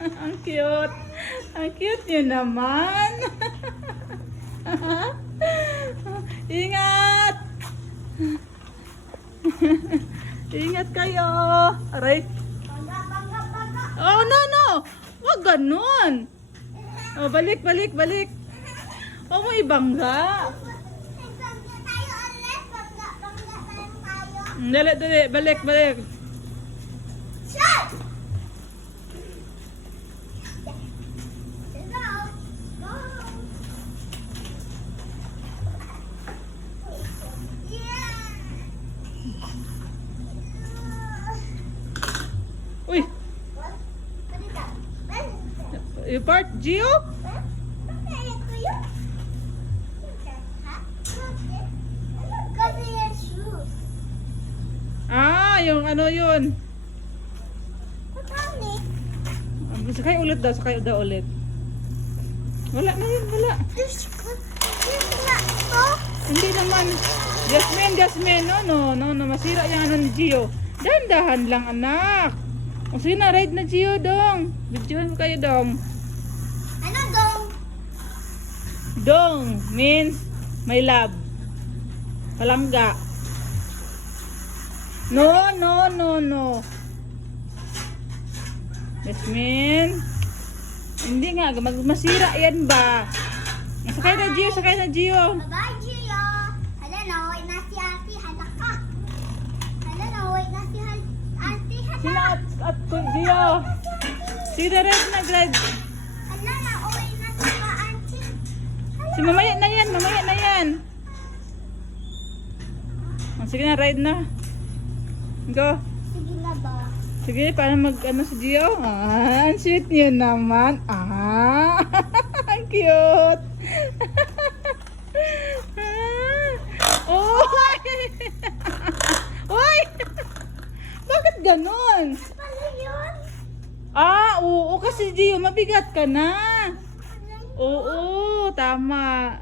Ang cute. Ang cute niyo naman. Ingat. Ingat kayo. Aray. Oh, no. Wag ganun. Oh, balik. Oh, mo ibangga. Dali. Balik. Uy. You part, Gio? Ah, yung ano yun. Sakay ulit. Wala na yun, wala. Hindi naman. Jasmine, no, masira yung ano ni Gio. Dahan-dahan lang, anak. O sige na, ride na Gio, dong. Videohan mo kayo, dong. Ano dong? Dong means my love. Palangga. No. Jasmine. Hindi nga, masira yan ba? Sakay na Gio. Bye-bye, Gio. Hala na, wait na si Ate. Hala ka. Hala na, wait na si Ate. Sila at Gio. Sige na, ride. Hala na, wait na si Auntie. Si mamaya na yan. Oh, sige na, ride na. Go. Sige na ba? Sige, paano mag-ano si Gio? Ah, ang sweet niyo naman. Ah, ang cute. Oy! Oy! Bakit ganon? Pala yun? Ah, oo, kasi Gio, mabigat ka na. Oo, tama.